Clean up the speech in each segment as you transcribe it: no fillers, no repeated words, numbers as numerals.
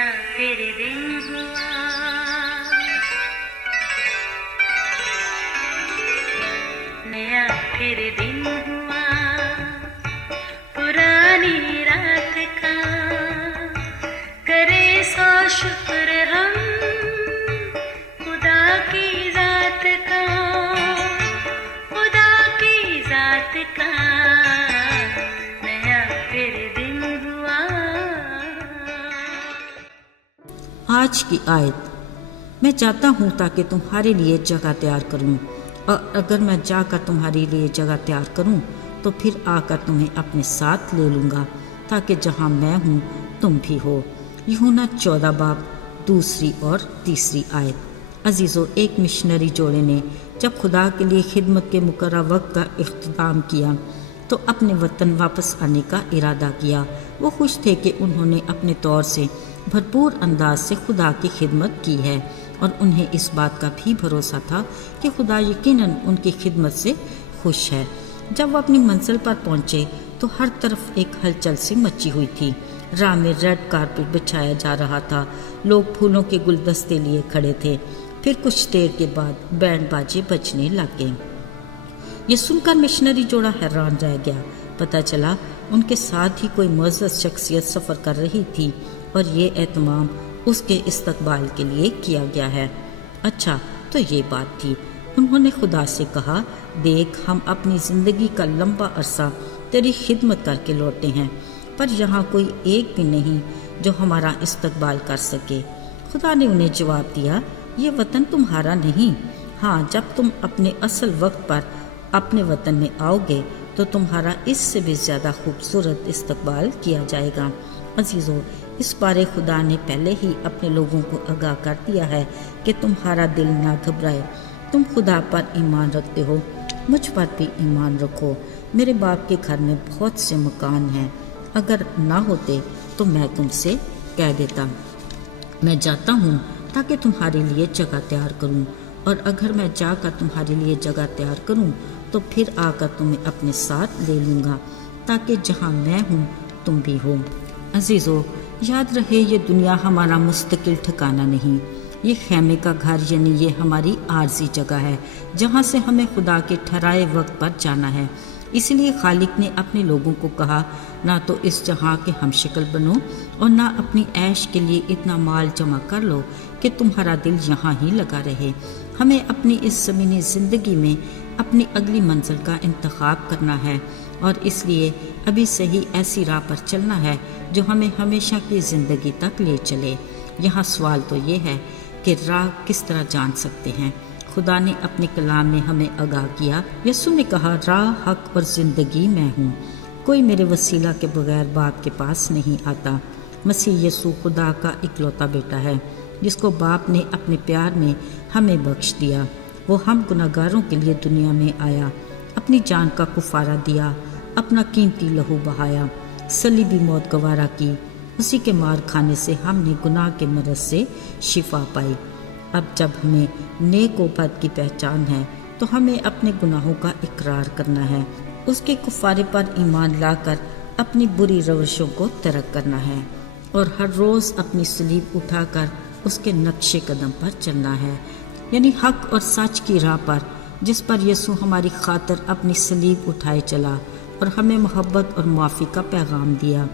नया फिर दिन हुआ, नया फिर दिन हुआ, पुरानी रात का करे सो शुक्र हम खुदा की जात का, खुदा की जात का नया फिर दिन हुआ। आज की आयत, मैं जाता हूँ ताकि तुम्हारे लिए जगह तैयार करूँ, और अगर मैं जाकर तुम्हारे लिए जगह तैयार करूँ तो फिर आकर तुम्हें अपने साथ ले लूँगा, ताकि जहाँ मैं हूँ तुम भी हो। यूहन्ना 14 बाब 2 और 3 आयत। अजीज़ों, एक मिशनरी जोड़े ने जब खुदा के लिए खिदमत के मुकर्रर वक्त का इख्तिताम किया तो अपने वतन वापस आने का इरादा किया। वो खुश थे कि उन्होंने अपने तौर से भरपूर अंदाज से खुदा की खिदमत की है, और उन्हें इस बात का भी भरोसा था कि खुदा यकीनन उनकी खिदमत से खुश है। जब वो अपनी मंजिल पर पहुंचे तो हर तरफ एक हलचल सी मची हुई थी। राह में रेड कारपेट बिछाया जा रहा था, लोग फूलों के गुलदस्ते लिए खड़े थे। फिर कुछ देर के बाद बैंड बाजे बजने लगे। ये सुनकर मिशनरी जोड़ा हैरान रह गया। पता चला उनके साथ ही कोई मुअज़्ज़ज़ शख्सियत सफ़र कर रही थी, और ये एहतमाम उसके इस्तकबाल के लिए किया गया है। अच्छा, तो ये बात थी। उन्होंने खुदा से कहा, देख, हम अपनी ज़िंदगी का लंबा अरसा तेरी खिदमत करके लौटे हैं, पर यहाँ कोई एक भी नहीं जो हमारा इस्तकबाल कर सके। खुदा ने उन्हें जवाब दिया, ये वतन तुम्हारा नहीं। हाँ, जब तुम अपने असल वक्त पर अपने वतन में आओगे तो तुम्हारा इससे भी ज़्यादा खूबसूरत इस्तकबाल किया जाएगा। अजीज़ों, इस बारे खुदा ने पहले ही अपने लोगों को आगाह कर दिया है कि तुम्हारा दिल ना घबराए। तुम खुदा पर ईमान रखते हो, मुझ पर भी ईमान रखो। मेरे बाप के घर में बहुत से मकान हैं, अगर ना होते तो मैं तुमसे कह देता। मैं जाता हूँ ताकि तुम्हारे लिए जगह तैयार करूँ, और अगर मैं जाकर तुम्हारे लिए जगह तैयार करूँ तो फिर आकर तुम्हें अपने साथ ले लूँगा, ताकि जहाँ मैं हूँ तुम भी हो। अजीज़ों, याद रहे, ये दुनिया हमारा मुस्तकिल ठिकाना नहीं। ये खैमे का घर यानी ये हमारी आर्जी जगह है, जहाँ से हमें खुदा के ठहराए वक्त पर जाना है। इसलिए खालिक ने अपने लोगों को कहा, ना तो इस जहाँ के हमशक्ल बनो और ना अपनी ऐश के लिए इतना माल जमा कर लो कि तुम्हारा दिल यहाँ ही लगा रहे। हमें अपनी इस ज़मीनी ज़िंदगी में अपनी अगली मंजिल का इंतखाब करना है, और इसलिए अभी से ही ऐसी राह पर चलना है जो हमें हमेशा की ज़िंदगी तक ले चले। यहाँ सवाल तो ये है कि राह किस तरह जान सकते हैं। खुदा ने अपने कलाम में हमें आगाह किया। यीशु ने कहा, राह, हक और ज़िंदगी मैं हूँ। कोई मेरे वसीला के बगैर बाप के पास नहीं आता। मसीह यीशु खुदा का इकलौता बेटा है, जिसको बाप ने अपने प्यार में हमें बख्श दिया। वो हम गुनहगारों के लिए दुनिया में आया, अपनी जान का कुफारा दिया, अपना कीमती लहू बहाया, सलीबी मौत गवारा की। उसी के मार खाने से हमने गुनाह के मरज से शिफा पाई। अब जब हमें नेक व बद की पहचान है तो हमें अपने गुनाहों का इकरार करना है, उसके कुफारे पर ईमान लाकर अपनी बुरी रवशों को तर्क करना है, और हर रोज़ अपनी सलीब उठाकर उसके नक्शे कदम पर चलना है, यानी हक और सच की राह पर, जिस पर यीशु हमारी खातिर अपनी सलीब उठाए चला और हमें मोहब्बत और माफ़ी का पैगाम दिया।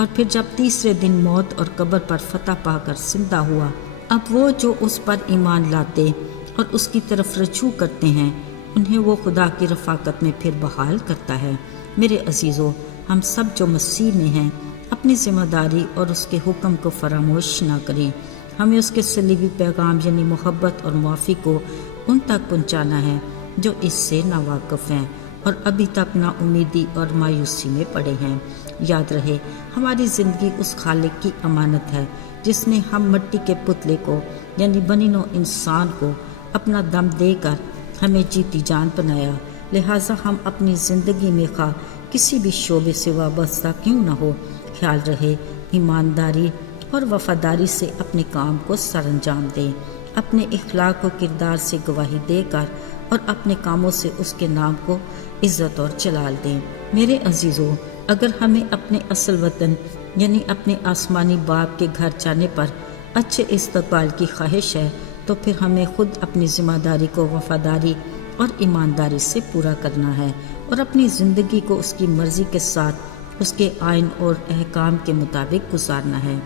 और फिर जब तीसरे दिन मौत और कब्र पर फतह पाकर जिंदा हुआ, अब वो जो उस पर ईमान लाते और उसकी तरफ रजू करते हैं, उन्हें वो खुदा की रफ़ाकत में फिर बहाल करता है। मेरे अजीज़ों, हम सब जो मसीह में हैं अपनी ज़िम्मेदारी और उसके हुक्म को फरामोश ना करें। हमें उसके सलीबी पैगाम यानी मोहब्बत और माफ़ी को उन तक पहुँचाना है जो इससे नावाकिफ़ हैं और अभी तक नाउमीदी और मायूसी में पड़े हैं। याद रहे, हमारी ज़िंदगी उस खालिक की अमानत है जिसने हम मिट्टी के पुतले को यानी बनी नौ इंसान को अपना दम देकर हमें जीती जान बनाया। लिहाजा हम अपनी ज़िंदगी में खा किसी भी शोबे से वाबस्ता क्यों न हो, ख्याल रहे, ईमानदारी और वफादारी से अपने काम को सरअंजाम दें, अपने इखलाक और किरदार से गवाही देकर और अपने कामों से उसके नाम को इज़्ज़त और जलाल दें। मेरे अजीज़ों, अगर हमें अपने असल वतन یعنی اپنے آسمانی باپ کے گھر جانے پر اچھے استقبال کی خواہش ہے، تو پھر ہمیں خود اپنی ذمہ داری کو وفاداری اور ایمانداری سے پورا کرنا ہے اور اپنی زندگی کو اس کی مرضی کے ساتھ اس کے آئین اور احکام کے مطابق گزارنا ہے۔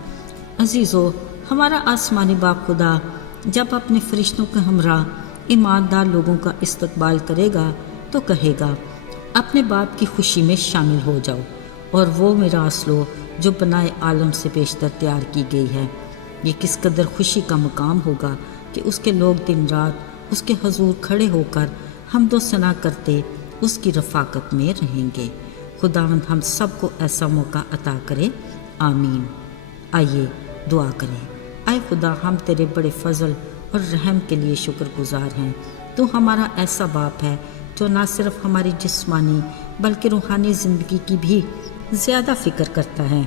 عزیزو، ہمارا آسمانی باپ خدا جب اپنے فرشتوں کے ہمراہ ایماندار لوگوں کا استقبال کرے گا تو کہے گا، اپنے باپ کی خوشی میں شامل ہو جاؤ اور وہ میراث لو جو بنائے عالم سے بیشتر تیار کی گئی ہے۔ یہ کس قدر خوشی کا مقام ہوگا کہ اس کے لوگ دن رات اس کے حضور کھڑے ہو کر حمد و ثنا کرتے اس کی رفاقت میں رہیں گے۔ خداوند ہم سب کو ایسا موقع عطا کرے، آمین۔ آئیے دعا کریں۔ اے خدا، ہم تیرے بڑے فضل اور رحم کے لیے شکر گزار ہیں۔ تو ہمارا ایسا باپ ہے جو نہ صرف ہماری جسمانی بلکہ روحانی زندگی کی بھی زیادہ فکر کرتا ہے۔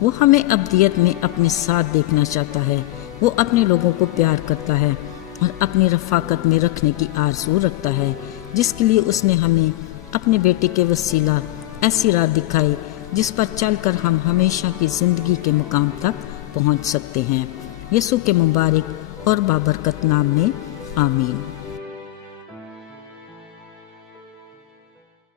وہ ہمیں ابدیت میں اپنے ساتھ دیکھنا چاہتا ہے۔ وہ اپنے لوگوں کو پیار کرتا ہے اور اپنی رفاقت میں رکھنے کی آرزو رکھتا ہے، جس کے لیے اس نے ہمیں اپنے بیٹے کے وسیلہ ایسی راہ دکھائی جس پر چل کر ہم ہمیشہ کی زندگی کے مقام تک پہنچ سکتے ہیں۔ یسوع کے مبارک اور بابرکت نام میں آمین۔